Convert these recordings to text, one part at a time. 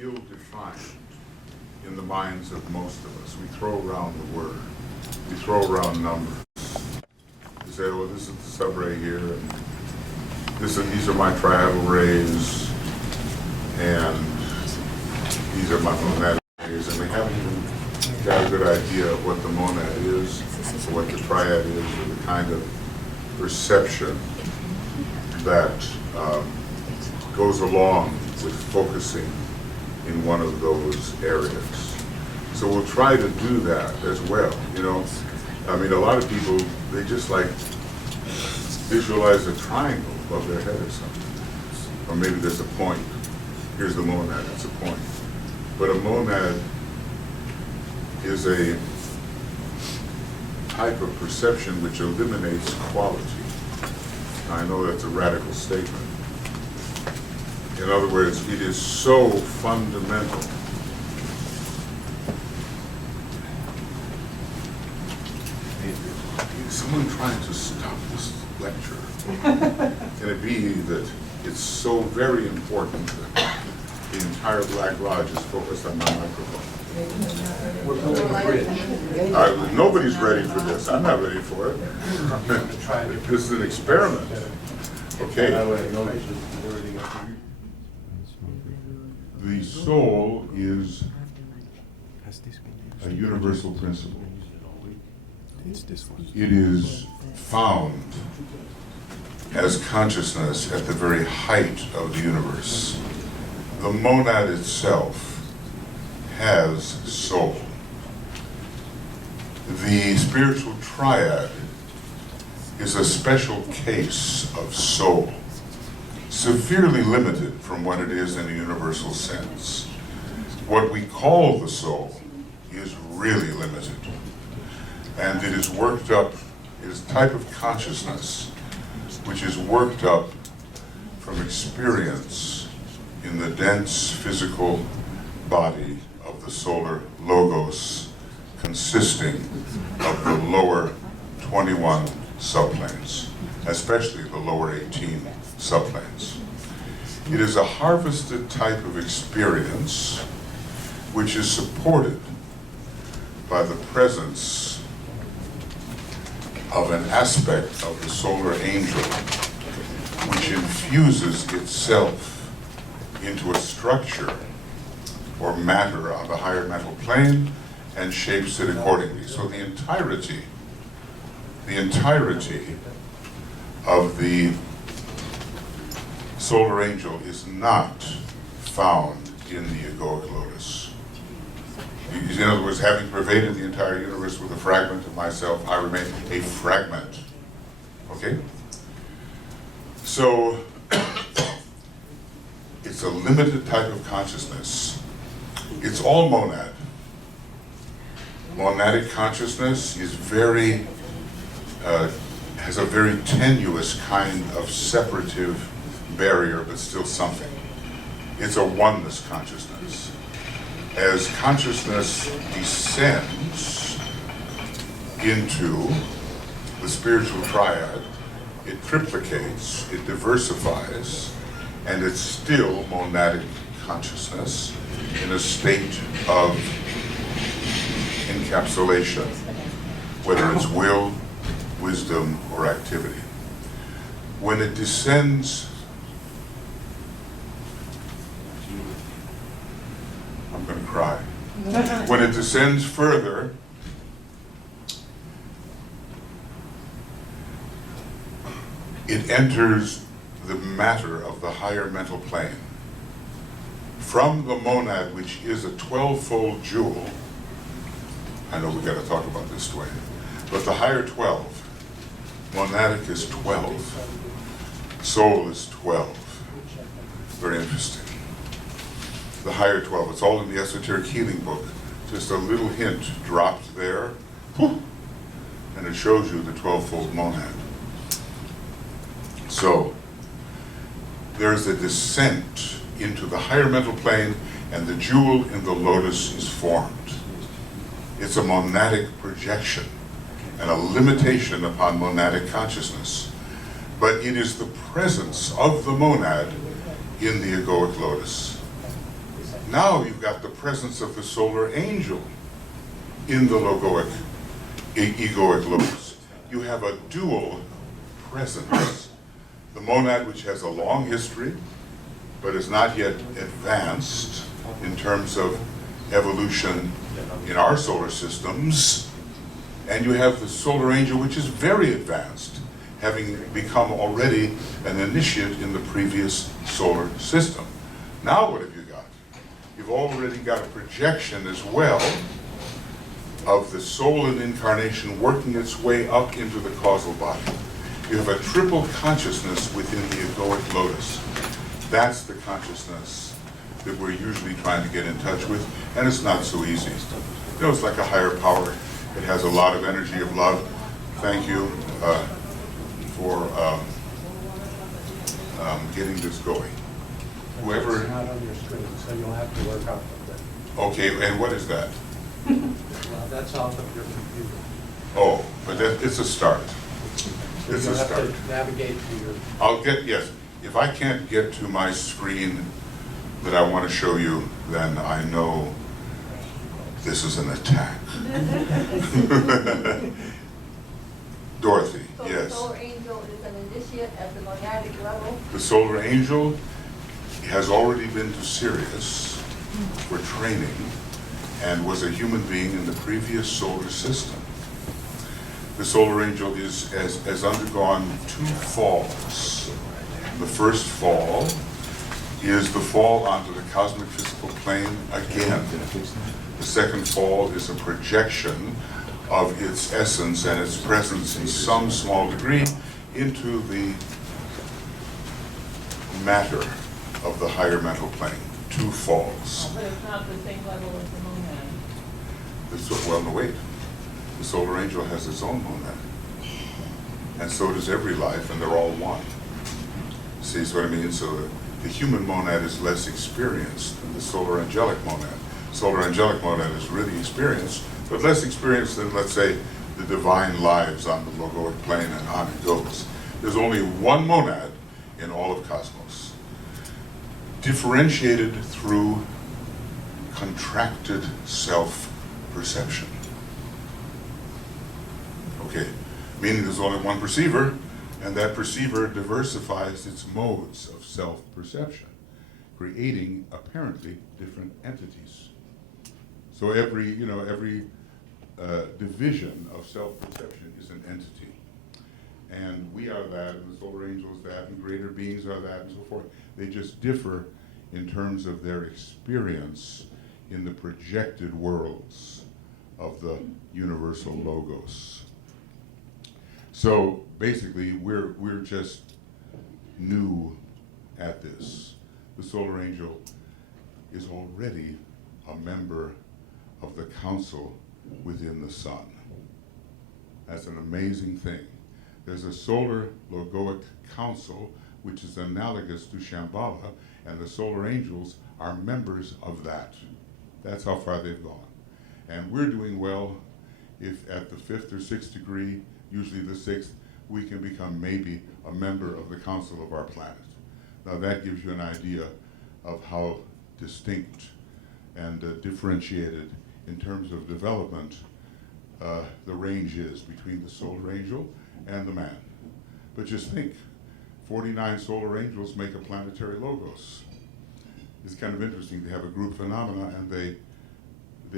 ill-defined in the minds of most of us. We throw around the word. We throw around numbers. We say, oh, this is the subray here, and these are my triadal rays, and these are my monadic rays, and we haven't even got a good idea of what the monad is, or what the triad is, or the kind of perception that goes along with focusing in one of those areas. So we'll try to do that as well, you know. I mean, a lot of people, they just like visualize a triangle above their head or something. Or maybe there's a point. Here's the monad, it's a point. But a monad is a type of perception which eliminates quality. I know that's a radical statement. In other words, it is so fundamental. Is someone trying to stop this lecture? Can it be that it's so very important that the entire Black Lodge is focused on my microphone? Nobody's ready for this. I'm not ready for it. This is an experiment. Okay. The soul is a universal principle. It is found as consciousness at the very height of the universe. The monad itself has soul. The spiritual triad is a special case of soul, severely limited from what it is in a universal sense. What we call the soul is really limited, and it is worked up, it is a type of consciousness which is worked up from experience in the dense physical body of the solar logos, consisting of the lower 21 subplanes, especially the lower 18 subplanes. It is a harvested type of experience which is supported by the presence of an aspect of the solar angel which infuses itself into a structure or matter on the higher mental plane and shapes it accordingly. So the entirety of the solar angel is not found in the egoic lotus. In other words, having pervaded the entire universe with a fragment of myself, I remain a fragment. Okay? So, it's a limited type of consciousness. It's all monad. Monadic consciousness is has a very tenuous kind of separative barrier, but still something. It's a oneness consciousness. As consciousness descends into the spiritual triad, it triplicates, it diversifies, and it's still monadic consciousness in a state of encapsulation, whether it's will, wisdom, or activity. When it descends, I'm going to cry. When it descends further, it enters the matter of the higher mental plane. From the monad, which is a 12-fold jewel, I know we got to talk about this, Dwayne, but the higher 12, monadic is 12, soul is 12. Very interesting. The higher 12, it's all in the esoteric healing book. Just a little hint dropped there, and it shows you the 12-fold monad. So, there's a descent into the higher mental plane, and the jewel in the lotus is formed. It's a monadic projection and a limitation upon monadic consciousness. But it is the presence of the monad in the egoic lotus. Now you've got the presence of the solar angel in the egoic logos. You have a dual presence. The monad, which has a long history, but is not yet advanced in terms of evolution in our solar systems. And you have the solar angel, which is very advanced, having become already an initiate in the previous solar system. Now what have you got? You've already got a projection as well of the soul in incarnation working its way up into the causal body. You have a triple consciousness within the egoic lotus. That's the consciousness that we're usually trying to get in touch with, and it's not so easy. You know, it's like a higher power. It has a lot of energy of love. Thank you for getting this going. Whoever. It's not on your screen, so you'll have to work off of that. Okay, and what is that? Well, that's off of your computer. Oh, but it's a start. So It's you'll a have start. to navigate to your. I'll get, yes, if I can't get to my screen that I want to show you, then I know this is an attack. Dorothy, So yes. the solar angel is an initiate at the monadic level? The solar angel has already been to Sirius for training and was a human being in the previous solar system. The solar angel has undergone 2 falls. The first fall is the fall onto the cosmic physical plane again. The second fall is a projection of its essence and its presence in some small degree into the matter of the higher mental plane. 2 falls. But it's not the same level as the monad. Well, no, wait. The solar angel has its own monad. And so does every life, and they're all one. See what I mean? So the human monad is less experienced than the solar angelic monad. Solar angelic monad is really experienced, but less experienced than, let's say, the divine lives on the logoic plane, and on it goes. There's only one monad in all of cosmos, differentiated through contracted self-perception. Okay, meaning there's only one perceiver, and that perceiver diversifies its modes of self-perception, creating apparently different entities. So every division of self-perception is an entity. And we are that, and the solar angel is that, and greater beings are that, and so forth. They just differ in terms of their experience in the projected worlds of the universal logos. So basically, we're just new at this. The solar angel is already a member of the council within the sun. That's an amazing thing. There's a solar logoic council, which is analogous to Shambhala, and the solar angels are members of that. That's how far they've gone. And we're doing well if at the 5th or 6th degree, usually the 6th, we can become maybe a member of the council of our planet. Now that gives you an idea of how distinct and differentiated in terms of development the range is between the solar angel and the man. But just think, 49 solar angels make a planetary logos. It's kind of interesting. They have a group phenomena, and they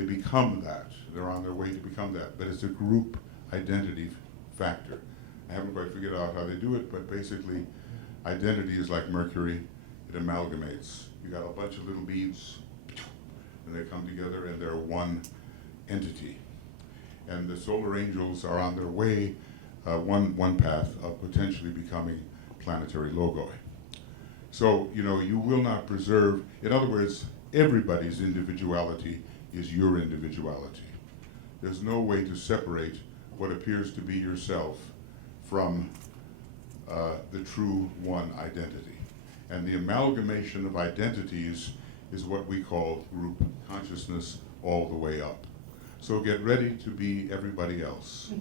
become that. They're on their way to become that. But it's a group identity factor. I haven't quite figured out how they do it, but basically, identity is like mercury. It amalgamates. You got a bunch of little beads, and they come together, and they're one entity. And the solar angels are on their way, one path of potentially becoming planetary logoi. So, you will not preserve, in other words, everybody's individuality is your individuality. There's no way to separate what appears to be yourself from the true one identity. And the amalgamation of identities is what we call group consciousness all the way up. So get ready to be everybody else.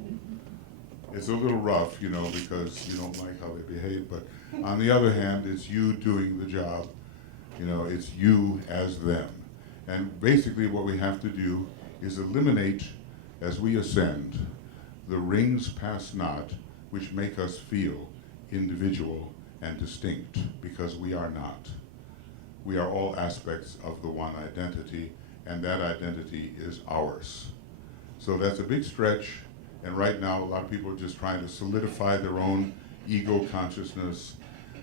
It's a little rough, because you don't like how they behave, but on the other hand, it's you doing the job. It's you as them. And basically what we have to do is eliminate, as we ascend, the rings pass not, which make us feel individual and distinct, because we are not. We are all aspects of the one identity, and that identity is ours. So that's a big stretch, and right now a lot of people are just trying to solidify their own ego consciousness,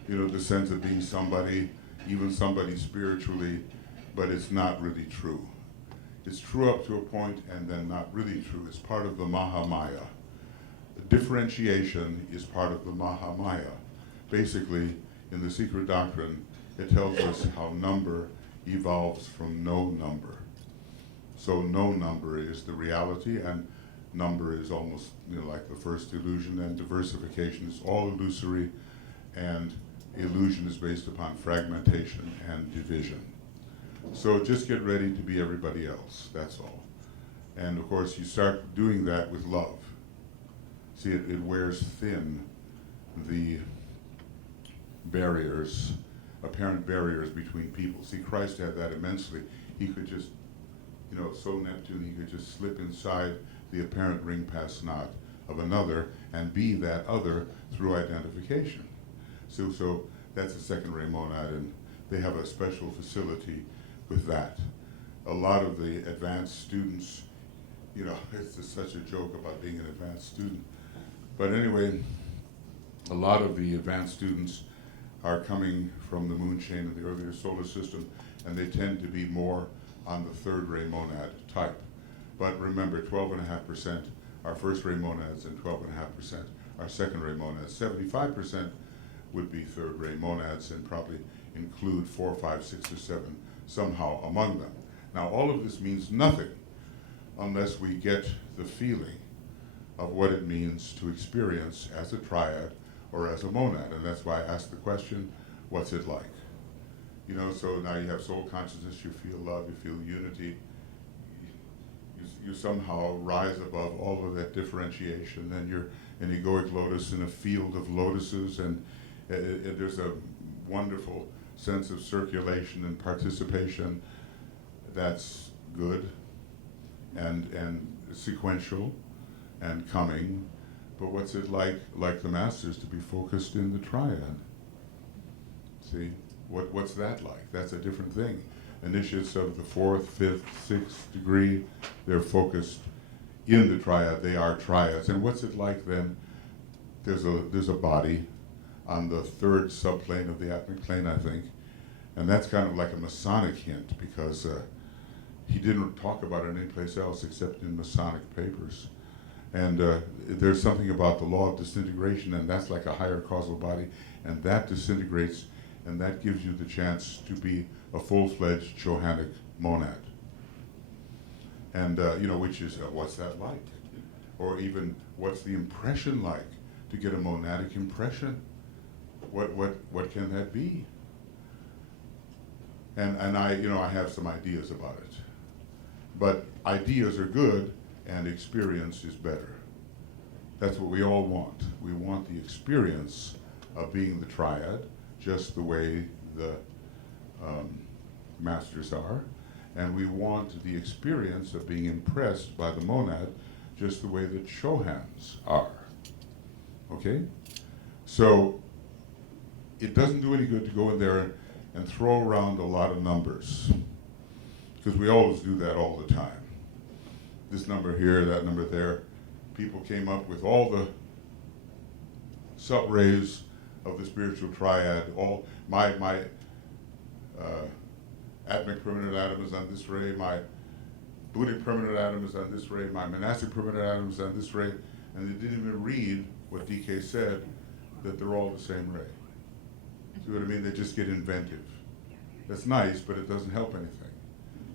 the sense of being somebody, even somebody spiritually, but it's not really true. It's true up to a point and then not really true. It's part of the Mahamaya. The differentiation is part of the Mahamaya. Basically, in the secret doctrine, it tells us how number evolves from no number. So no number is the reality, and number is almost like the first illusion, and diversification is all illusory, and illusion is based upon fragmentation and division. So just get ready to be everybody else, that's all. And of course you start doing that with love. See, it wears thin the barriers, apparent barriers between people. See, Christ had that immensely. He could just, so Neptune, he could just slip inside the apparent ring pass not of another and be that other through identification. So that's a second ray monad, and they have a special facility with that. A lot of the advanced students, it's just such a joke about being an advanced student. But anyway, a lot of the advanced students are coming from the moon chain of the earlier solar system, and they tend to be more on the third ray monad type. But remember, 12.5% are first ray monads and 12.5% are second ray monads. 75% would be third ray monads and probably include 4, 5, 6, or 7 somehow among them. Now all of this means nothing unless we get the feeling of what it means to experience as a triad or as a monad. And that's why I asked the question, what's it like? So now you have soul consciousness, you feel love, you feel unity, you somehow rise above all of that differentiation, and you're an egoic lotus in a field of lotuses, and there's a wonderful sense of circulation and participation that's good and sequential and coming. But what's it like the masters, to be focused in the triad? See, what's that like? That's a different thing. Initiates of the 4th, 5th, 6th degree, they're focused in the triad. They are triads. And what's it like then? There's a body on the 3rd subplane of the atmic plane, I think, and that's kind of like a Masonic hint, because he didn't talk about it anyplace else except in Masonic papers. And there's something about the law of disintegration, and that's like a higher causal body, and that disintegrates, and that gives you the chance to be a full-fledged Johannic monad. And, which is, what's that like? Or even, what's the impression like? To get a monadic impression? What can that be? And I have some ideas about it. But ideas are good, and experience is better. That's what we all want. We want the experience of being the triad, just the way the masters are, and we want the experience of being impressed by the monad, just the way the Chohans are. Okay? So it doesn't do any good to go in there and throw around a lot of numbers, because we always do that all the time. This number here, that number there. People came up with all the sub-rays of the spiritual triad. All my atmic permanent atom is on this ray, my Buddhic permanent atom is on this ray, my monastic permanent atom is on this ray, and they didn't even read what DK said, that they're all the same ray. See what I mean? They just get inventive. That's nice, but it doesn't help anything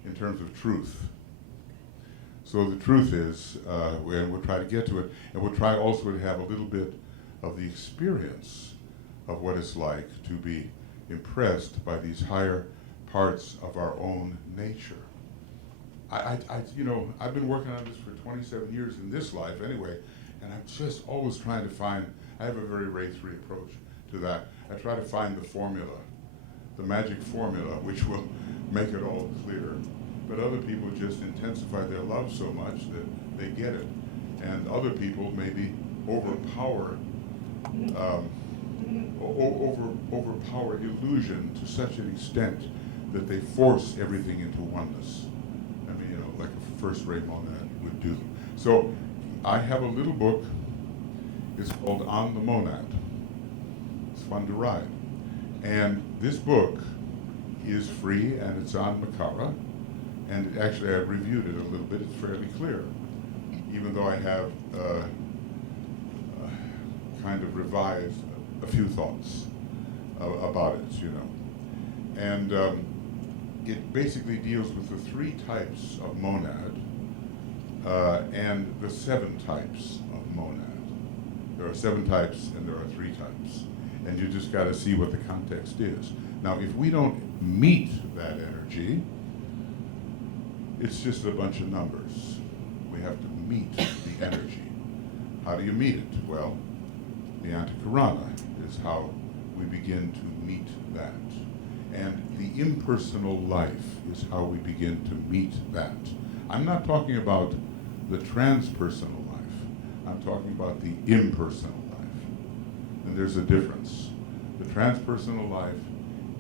in terms of truth. So the truth is, and we'll try to get to it, and we'll try also to have a little bit of the experience of what it's like to be impressed by these higher parts of our own nature. I've been working on this for 27 years in this life anyway, and I'm just always trying to find, I have a very Ray 3 approach to that. I try to find the formula, the magic formula, which will make it all clear. but other people just intensify their love so much that they get it. And other people maybe overpower overpower illusion to such an extent that they force everything into oneness. I mean, you know, like a first-rate monad would do. So I have a little book. It's called On the Monad. It's fun to ride. And this book is free, and it's on Makara. And actually, I've reviewed it a little bit. It's fairly clear, even though I have kind of revised a few thoughts about it, you know. And it basically deals with the 3 types of monad and the 7 types of monad. There are 7 types and there are 3 types. And you just got to see what the context is. Now, if we don't meet that energy, it's just a bunch of numbers. We have to meet the energy. How do you meet it? Well, the Antakarana is how we begin to meet that. And the impersonal life is how we begin to meet that. I'm not talking about the transpersonal life. I'm talking about the impersonal life. And there's a difference. The transpersonal life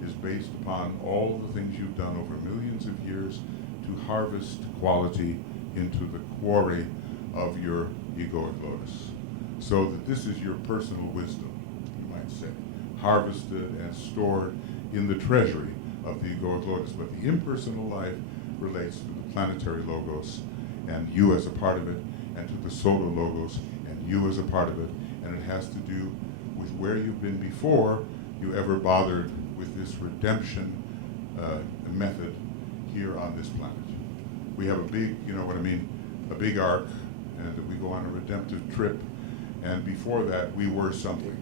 is based upon all the things you've done over millions of years to harvest quality into the quarry of your egoic lotus. So that this is your personal wisdom, you might say, harvested and stored in the treasury of the egoic lotus. But the impersonal life relates to the planetary logos and you as a part of it, and to the solar logos and you as a part of it, and it has to do with where you've been before you ever bothered with this redemption method here on this planet. We have a big, you know what I mean, a big arc, and we go on a redemptive trip, and before that we were something.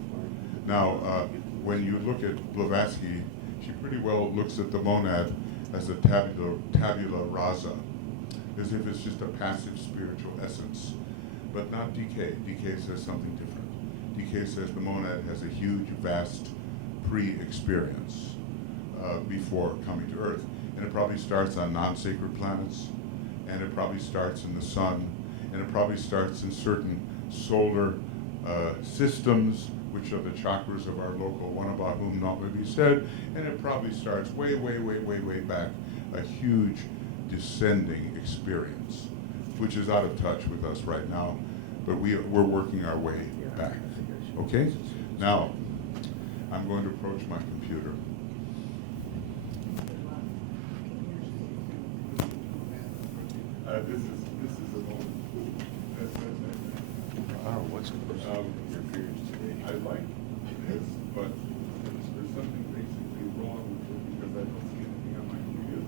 Now, when you look at Blavatsky, she pretty well looks at the monad as a tabula rasa, as if it's just a passive spiritual essence, but not DK. DK says something different. DK says the monad has a huge, vast pre-experience before coming to Earth. And it probably starts on non-sacred planets, and it probably starts in the sun, and it probably starts in certain solar systems, which are the chakras of our local one about whom not may be said, and it probably starts way, way, way, way, way back, a huge descending experience, which is out of touch with us right now, but we're working our way back. Okay? Now, I'm going to approach my computer. This is a moment. What's your periods today? I like this, but there's something basically wrong with it because I don't see anything on my computer.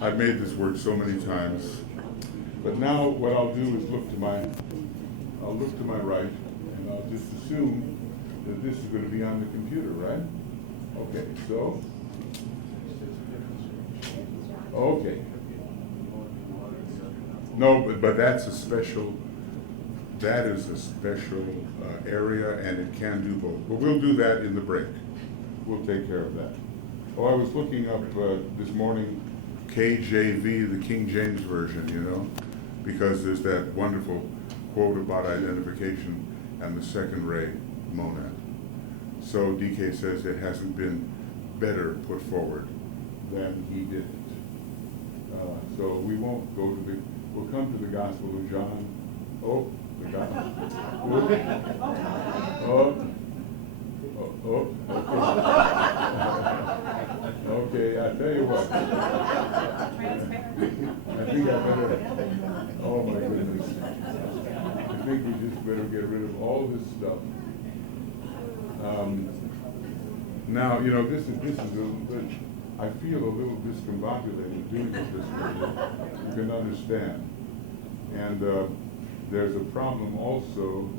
I've made this work so many times, but now what I'll do is look to my right, and I'll just assume that this is going to be on the computer, right? Okay, so. Okay. No, but that's a special, that is a special area, and it can do both. But we'll do that in the break. We'll take care of that. Oh, I was looking up this morning KJV, the King James Version, you know, because there's that wonderful quote about identification and the second ray monad. So DK says it hasn't been better put forward than he did it. So we won't go to we'll come to the Gospel of John. Oh, the Gospel. Okay, I tell you what. I think I better, oh my goodness. I think we just better get rid of all this stuff. Now, you know, this is a little bit, I feel a little discombobulated doing it this way. You can understand. And there's a problem also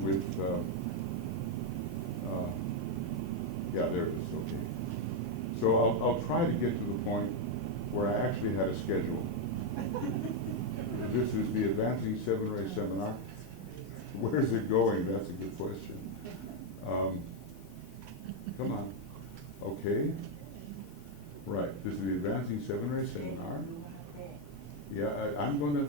with, yeah, there it is, okay. So I'll try to get to the point where I actually had a schedule. This is the Advancing 7-Ray Seminar. Where's it going? That's a good question. Come on. Okay. Right, this is the Advancing Seven Ray Seminar. Yeah, I'm gonna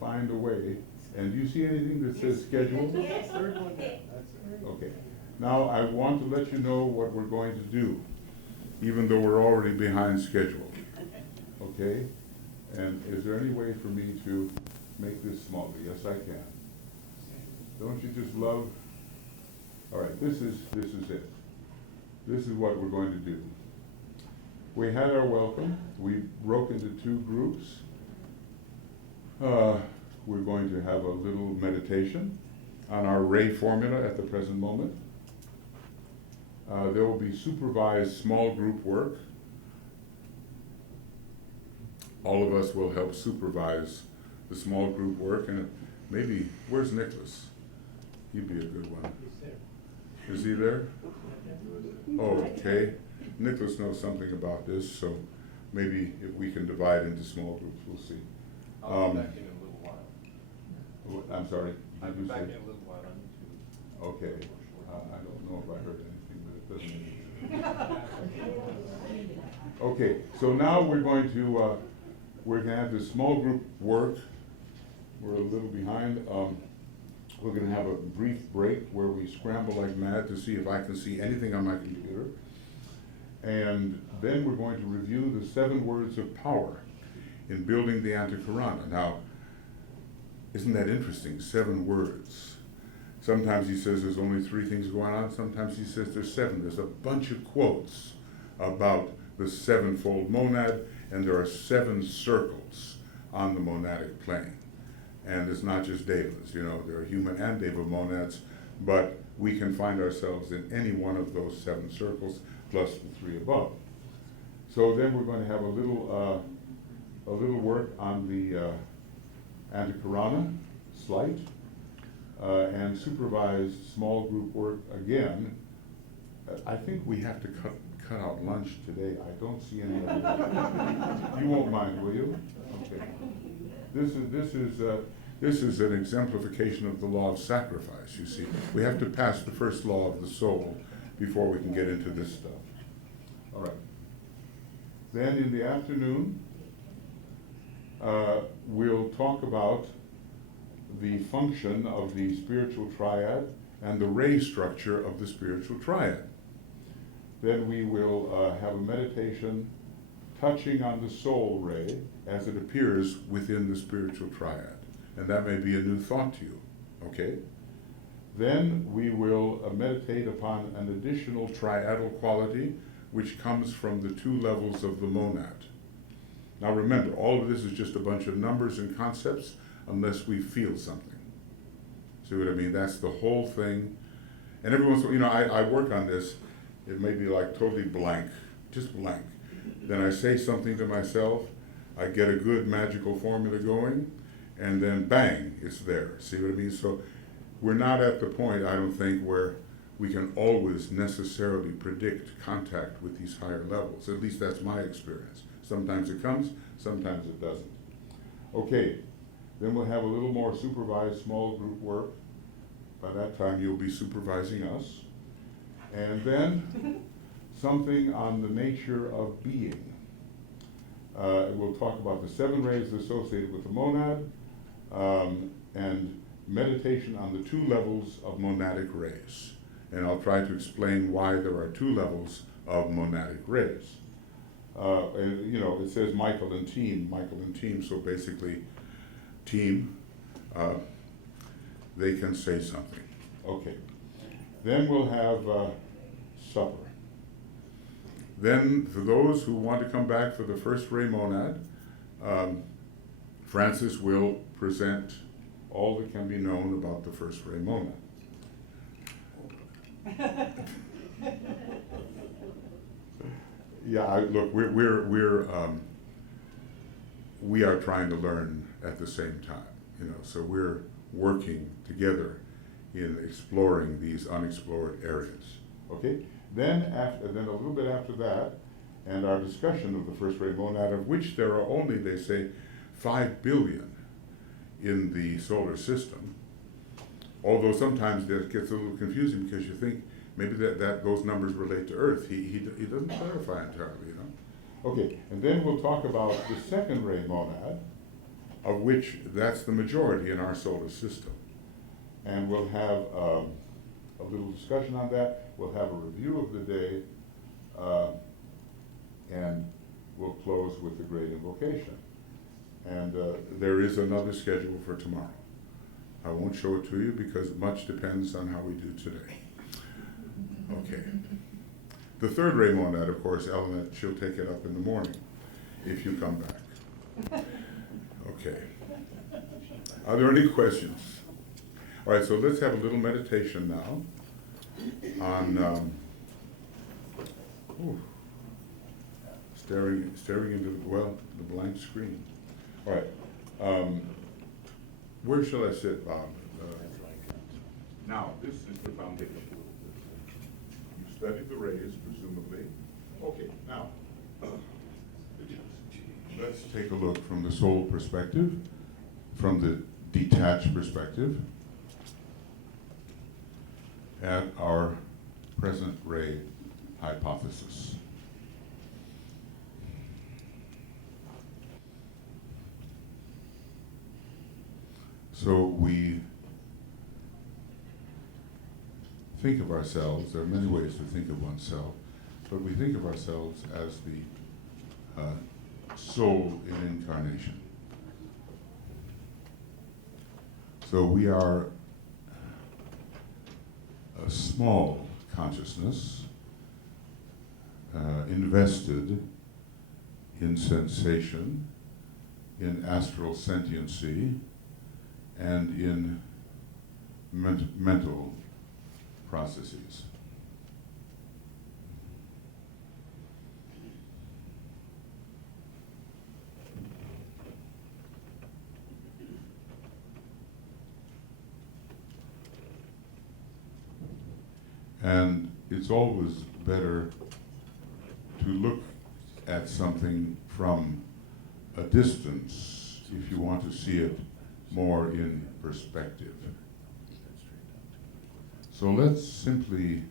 find a way. And do you see anything that says schedule? Third one down, that's it. Okay. Now, I want to let you know what we're going to do, even though we're already behind schedule. Okay? And is there any way for me to make this smaller? Yes, I can. Don't you just love? All right, this is it. This is what we're going to do. We had our welcome. We broke into two groups. We're going to have a little meditation on our ray formula at the present moment. There will be supervised small group work. All of us will help supervise the small group work, and maybe, where's Nicholas? He'd be a good one. He's there. Is he there? Oh, okay. Nicholas knows something about this, so maybe if we can divide into small groups, we'll see. I'll be back in a little while. I'm sorry. I'll did be you back say? in a little while. I need to. Okay. I don't know if I heard anything, but it doesn't mean. Okay, so now we're going to have this small group work. We're a little behind. We're going to have a brief break where we scramble like mad to see if I can see anything on my computer. And then we're going to review the 7 words of power in building the Antikarana. Now, isn't that interesting? 7 words. Sometimes he says there's only 3 things going on. Sometimes he says there's 7. There's a bunch of quotes about the 7-fold monad, and there are 7 circles on the monadic plane. And it's not just devas, you know, there are human and deva monads, but we can find ourselves in any one of those 7 circles, plus the 3 above. So then we're going to have a little work on the Antikarana, slight, and supervised small group work again. I think we have to cut out lunch today. I don't see any other. You won't mind, will you? Okay. This is an exemplification of the law of sacrifice, you see. We have to pass the first law of the soul before we can get into this stuff. All right. Then in the afternoon, we'll talk about the function of the spiritual triad and the ray structure of the spiritual triad. Then we will have a meditation touching on the soul ray as it appears within the spiritual triad. And that may be a new thought to you, okay? Then we will meditate upon an additional triadal quality which comes from the 2 levels of the monad. Now remember, all of this is just a bunch of numbers and concepts unless we feel something. See what I mean? That's the whole thing. And every once in a while, you know, I work on this. It may be like totally blank, just blank. Then I say something to myself, I get a good magical formula going, and then bang, it's there. See what I mean? So we're not at the point, I don't think, where we can always necessarily predict contact with these higher levels. At least that's my experience. Sometimes it comes, sometimes it doesn't. Okay, then we'll have a little more supervised small group work. By that time, you'll be supervising us. And then something on the nature of being. We'll talk about the 7 rays associated with the monad, and meditation on the 2 levels of monadic rays. And I'll try to explain why there are 2 levels of monadic rays. And, you know, it says Michael and team, so basically team, they can say something. Okay. Then we'll have supper. Then, for those who want to come back for the first ray monad, Francis will present all that can be known about the first ray monad. Yeah, look, we are trying to learn at the same time, you know. So we're working together in exploring these unexplored areas. Okay. Then a little bit after that, and our discussion of the first ray monad, of which there are only, they say, 5 billion in the solar system. Although sometimes that gets a little confusing because you think maybe those numbers relate to Earth. He doesn't clarify entirely, you know. Okay, and then we'll talk about the second ray monad, of which that's the majority in our solar system. And we'll have a little discussion on that. We'll have a review of the day, and we'll close with the great invocation. And there is another schedule for tomorrow. I won't show it to you because much depends on how we do today. Okay. The third ray monad, of course, Ellen, she'll take it up in the morning if you come back. Okay. Are there any questions? All right, so let's have a little meditation now on staring into the blank screen. All right. Where shall I sit, Bob? Now, this is the foundation. You studied the rays, presumably. Okay, now, let's take a look from the soul perspective, from the detached perspective, at our present ray hypothesis. So we think of ourselves, there are many ways to think of oneself, but we think of ourselves as the soul in incarnation. So we are a small consciousness invested in sensation, in astral sentiency, and in mental processes. And it's always better to look at something from a distance if you want to see it more in perspective. So let's simply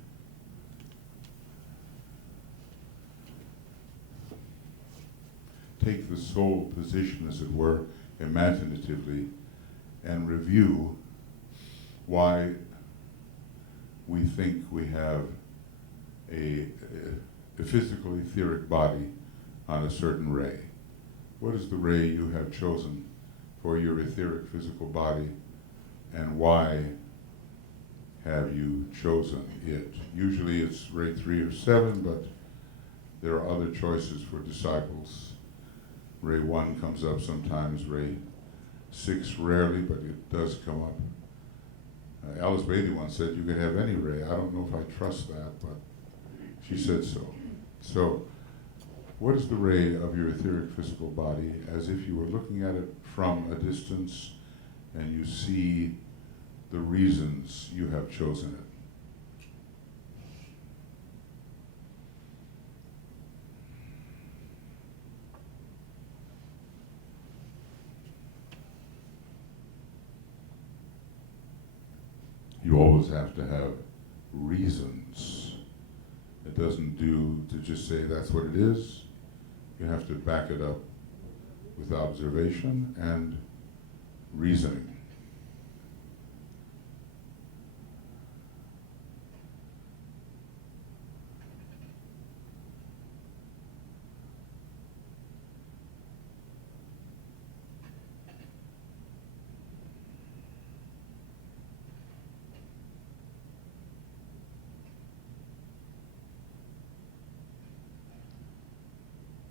take the soul position, as it were, imaginatively, and review why we think we have a physical etheric body on a certain ray. What is the ray you have chosen for your etheric physical body, and why have you chosen it? Usually it's ray 3 or 7, but there are other choices for disciples. Ray 1 comes up sometimes, ray 6 rarely, but it does come up. Alice Beatty once said you could have any ray. I don't know if I trust that, but she said so. So, what is the ray of your etheric physical body, as if you were looking at it from a distance and you see the reasons you have chosen it? You always have to have reasons. It doesn't do to just say that's what it is. You have to back it up with observation and reasoning.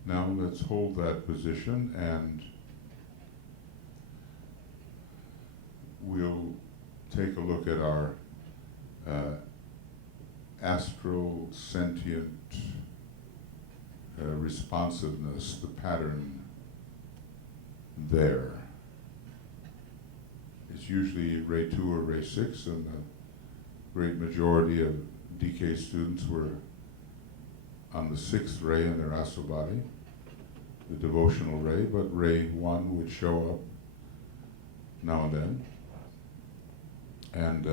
Now let's hold that position, and we'll take a look at our astral sentient responsiveness, the pattern there. It's usually ray 2 or ray 6, and the great majority of DK students were on the 6th ray in their astral body, the devotional ray, but ray 1 would show up now and then. And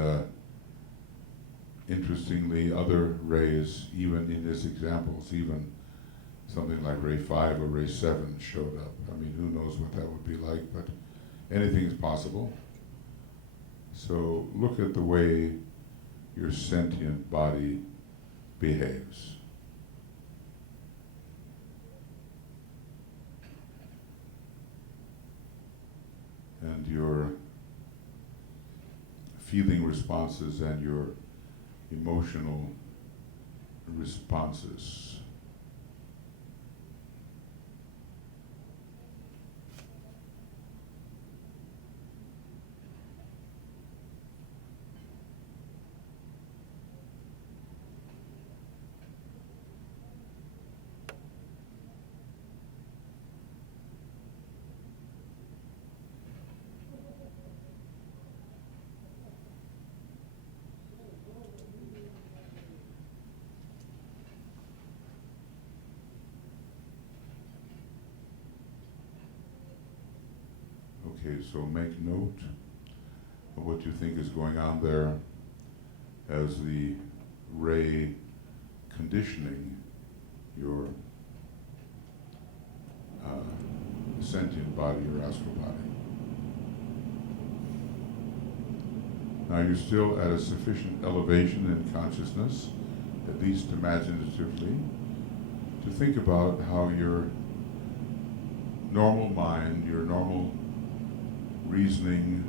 interestingly, other rays, even in his examples, even something like ray 5 or ray 7 showed up. I mean, who knows what that would be like, but anything is possible. So look at the way your sentient body behaves. And your feeling responses and your emotional responses. Okay, so make note of what you think is going on there as the ray conditioning your sentient body, your astral body. Now you're still at a sufficient elevation in consciousness, at least imaginatively, to think about how your normal mind, your normal reasoning,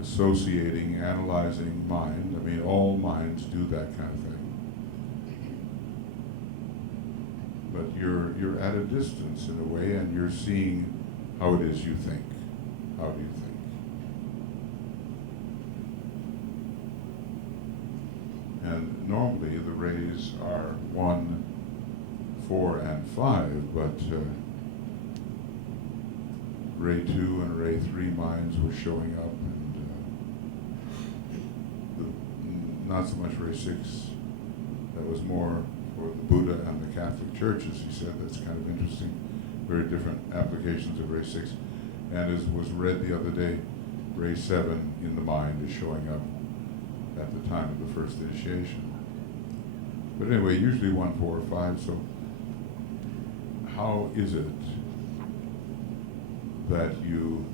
associating, analyzing mind, I mean, all minds do that kind of thing. But you're at a distance in a way, and you're seeing how it is you think. How do you think? And normally the rays are 1, 4, and 5, but ray 2 and ray 3 minds were showing up, and not so much ray 6. That was more for the Buddha and the Catholic churches, he said. That's kind of interesting. Very different applications of ray 6. And as was read the other day, ray 7 in the mind is showing up at the time of the first initiation. But anyway, usually 1, 4, or 5. So how is it that you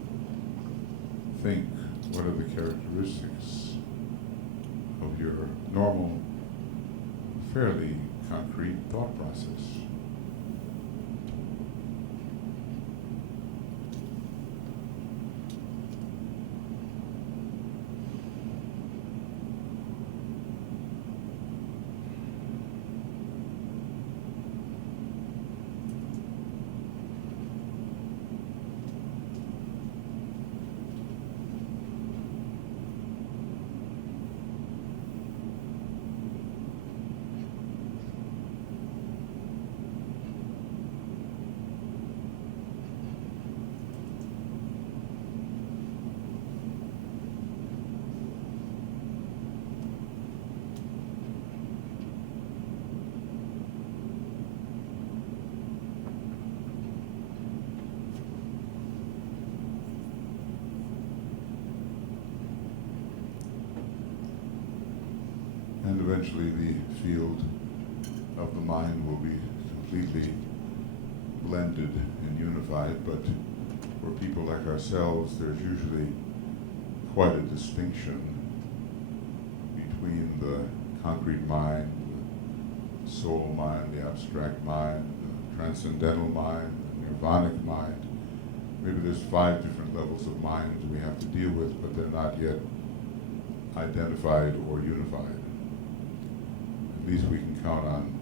think? What are the characteristics of your normal, fairly concrete thought process? And eventually the field of the mind will be completely blended and unified, but for people like ourselves, there's usually quite a distinction between the concrete mind, the soul mind, the abstract mind, the transcendental mind, the nirvanic mind. Maybe there's 5 different levels of mind we have to deal with, but they're not yet identified or unified. At least we can count on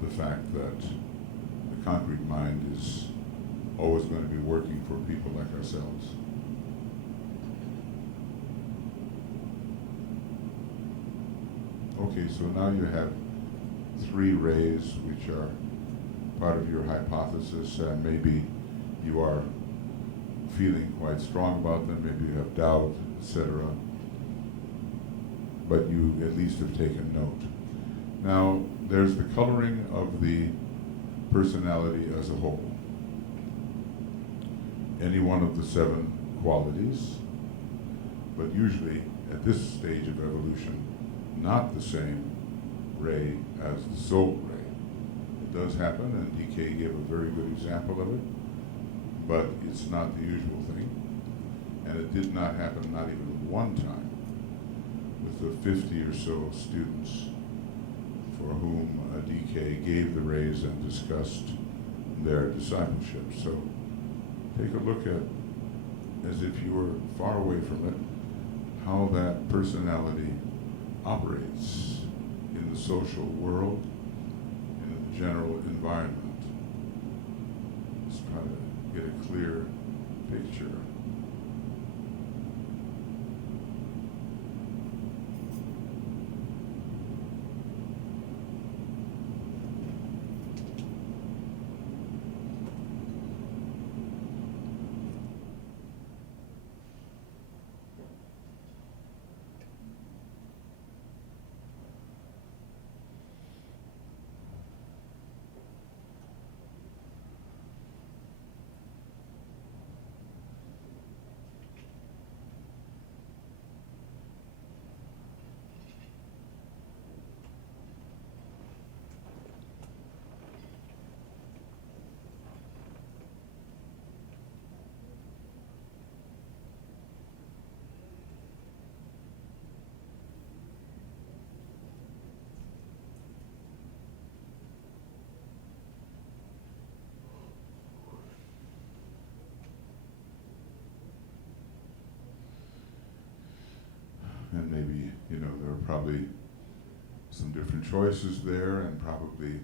the fact that the concrete mind is always going to be working for people like ourselves. Okay, so now you have 3 rays which are part of your hypothesis, and maybe you are feeling quite strong about them, maybe you have doubt, etc. But you at least have taken note. Now, there's the coloring of the personality as a whole. Any one of the 7 qualities, but usually at this stage of evolution, not the same ray as the soul ray. It does happen, and DK gave a very good example of it, but it's not the usual thing. And it did not happen, not even one time, with the 50 or so students for whom DK gave the rays and discussed their discipleship. So take a look at, as if you were far away from it, how that personality operates in the social world, in the general environment. Let's try to get a clear picture. And maybe, there are probably some different choices there, and probably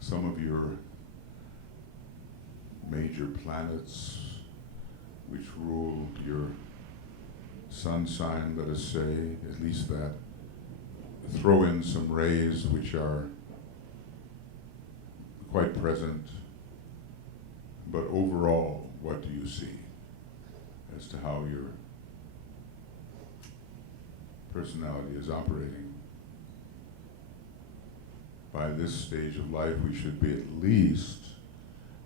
some of your major planets which rule your sun sign, let us say, at least that. Throw in some rays which are quite present, but overall, what do you see as to how your personality is operating? By this stage of life, we should be at least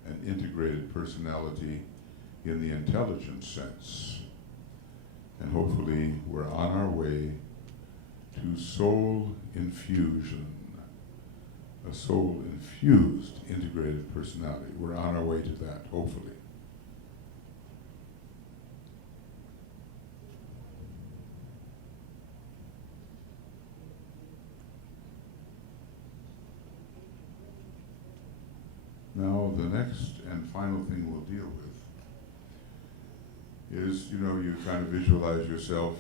an integrated personality in the intelligence sense. And hopefully we're on our way to soul infusion, a soul infused integrated personality. We're on our way to that, hopefully. Now, the next and final thing we'll deal with is, you kind of visualize yourself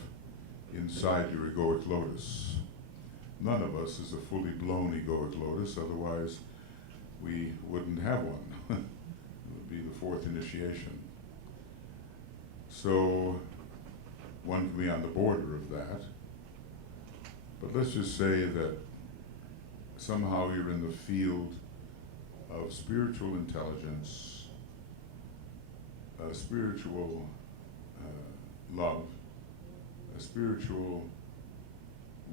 inside your egoic lotus. None of us is a fully blown egoic lotus, otherwise we wouldn't have one. It would be the fourth initiation. So one can be on the border of that. But let's just say that somehow you're in the field of spiritual intelligence, spiritual love, a spiritual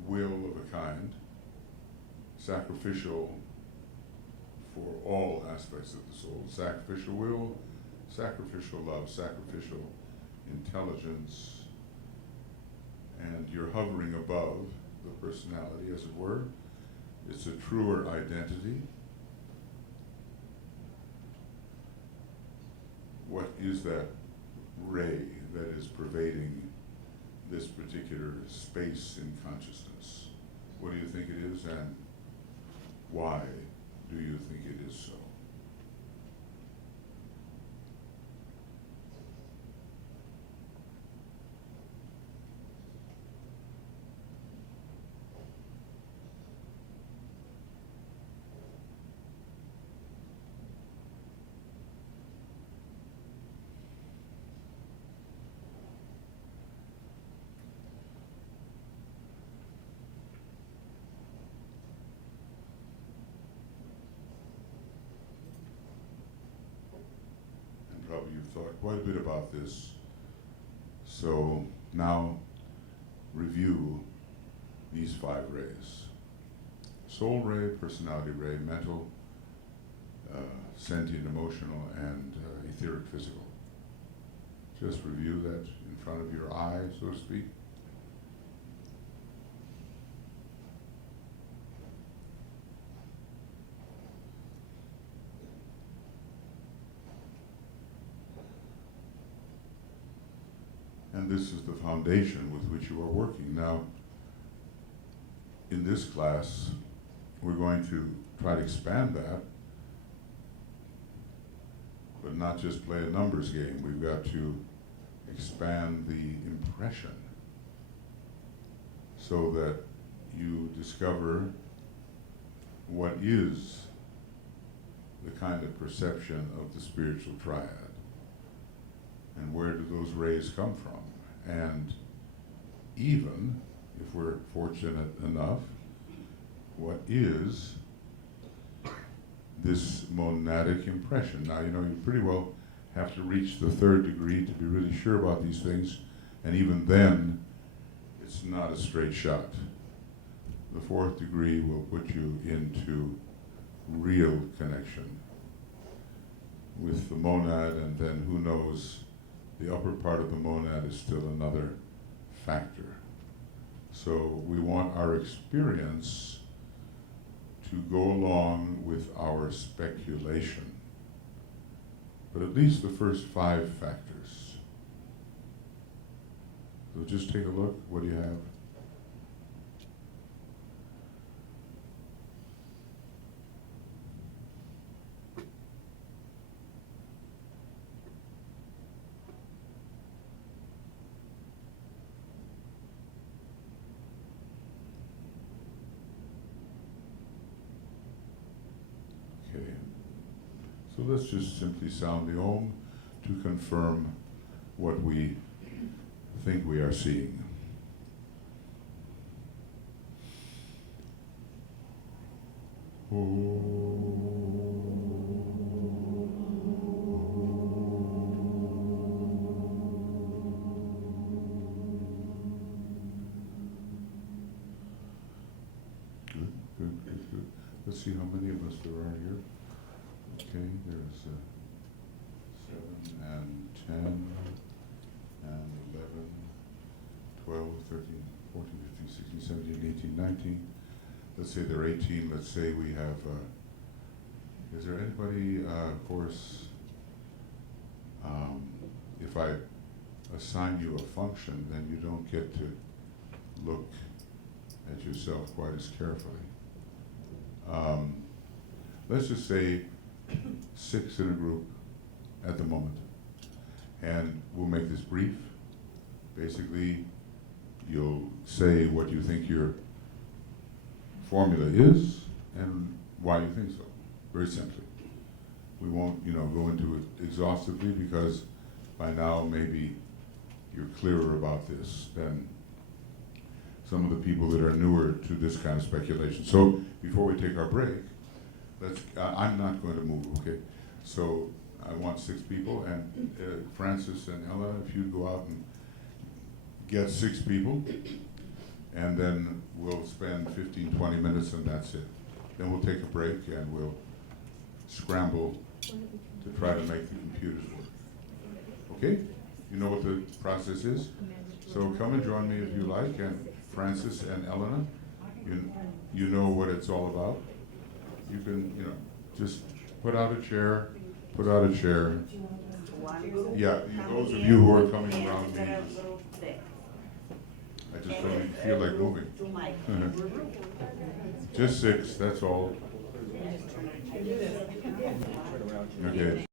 will of a kind, sacrificial for all aspects of the soul, sacrificial will, sacrificial love, sacrificial intelligence, and you're hovering above the personality, as it were. It's a truer identity. What is that ray that is pervading this particular space in consciousness? What do you think it is, and why do you think it is so? Probably you've thought quite a bit about this. So now review these 5 rays. Soul ray, personality ray, mental, sentient, emotional, and etheric physical. just review that in front of your eye, so to speak. And this is the foundation with which you are working. Now, in this class, we're going to try to expand that, but not just play a numbers game. We've got to expand the impression so that you discover what is the kind of perception of the spiritual triad, and where do those rays come from. And even, if we're fortunate enough, what is this monadic impression? Now, you know, you pretty well have to reach the third degree to be really sure about these things, and even then, it's not a straight shot. The fourth degree will put you into real connection with the monad, and then who knows, the upper part of the monad is still another factor. So we want our experience to go along with our speculation, but at least the first 5 factors. So just take a look. What do you have? Okay. So let's just simply sound the Om to confirm what we think we are seeing. Good, good, good, good. Let's see how many of us there are here. Okay, there's 7 and 10 and 11, 12, 13, 14, 15, 16, 17, 18, 19. Let's say there are 18. Let's say we have, is there anybody, of course, if I assign you a function, then you don't get to look at yourself quite as carefully. Let's just say 6 in a group at the moment. And we'll make this brief. Basically, you'll say what you think your formula is and why you think so, very simply. We won't, go into it exhaustively, because by now maybe you're clearer about this than some of the people that are newer to this kind of speculation. So before we take our break, I'm not going to move, okay? So I want 6 people, and Francis and Ella, if you'd go out and get 6 people, and then we'll spend 15, 20 minutes, and that's it. Then we'll take a break, and we'll scramble to try to make the computers work. Okay? You know what the process is? So come and join me if you like, and Francis and Elena, you know what it's all about. You can, just put out a chair. Yeah, those of you who are coming around me, I just don't even feel like moving. Just 6, that's all. Okay.